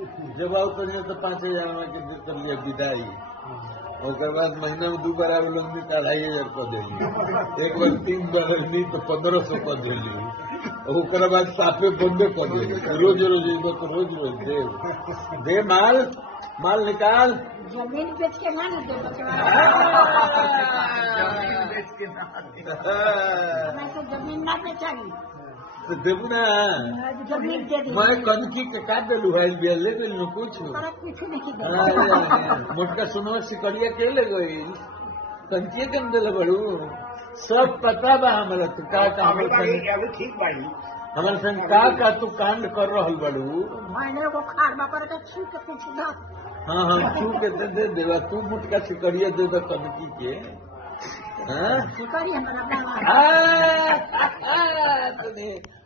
जब आओ तो 5,000 में के कर लिया विदाई और बाद महीना में 2 बार आवे लोग 2,500 कर देली एक बार 3 बार नहीं तो 1,500 कर देली और बाद साफे बंदे कर देली रोज रोज तो रोज दे माल निकाल जमीन बेच के ना दे मैं तो जमीन ना बेचारी तो देबू ना जमीन दे दी मैं कनकी के काट दिलू है ले दिलू कुछ कुछ नहीं मोटका सुनो सिकरिया के ले गई कनकी के दिल बड़ू सब पता बा हमारा तू का अभी ठीक बाड़ी हमारे संग का तू कांड कर रहल बड़ू मैंने वो खाड़बा पर के छू के कुछ ना हाँ तू के दे देगा तू मोटका सिकरिया दे दे कनकी के सिकरी हमारा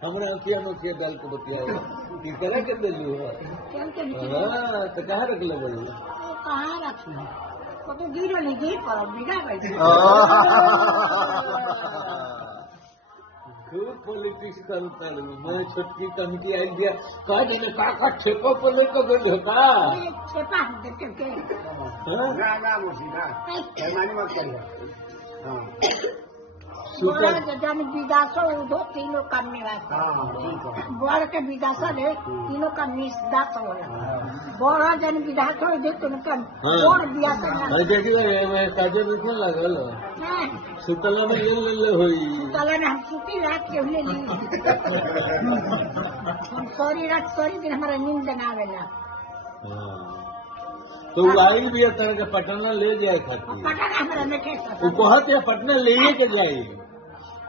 हमरा अखिया नोखिया डाल के बतिया की करे के दिलू तो कहाँ रख ले बड़ू कहाँ रखी तो गिरो नहीं गिर पर बिगा गई खूब पॉलिटिक्स करता मैं छोटकी कमिटी आई दिया कह देने का ठेको पर लेकर गई होता ठेपा देख के ना मुसीबत पैमाने मत करिए जन विदासो उधो तीनों करने वाला बड़ के विदासा ले तीनों का निदास होला बड़ा जन विदासो दे तुम का बड़ विदासा देखिए मैं काजे बिल्कुल लगल सुतला में ले होई सुतला में हम सुती रात के ले ली हम सॉरी दिन हमारा नींद ना आवेला तो आइल भी तरह के पटना ले जाए खाती पटना हमारा में कैसा वो कहते हैं पटना ले के जाए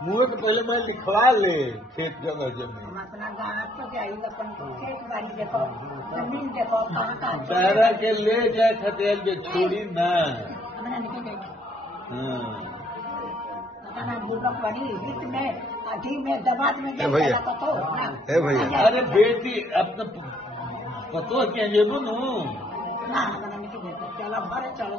मुँह तो पहले मैं लिखवा ले खेत जगह जमीन अपना गाना तो जाइए अपन खेत बाड़ी देखो जमीन देखो सारा के ले जाए खाते जो छोड़ी ना हमारा नहीं देगी अपना बुलक बनी हित में अधी में दबात में भैया अरे बेटी अपना पतो क्या जेबू नू ना हमारा नहीं देगी चलो भरे चलो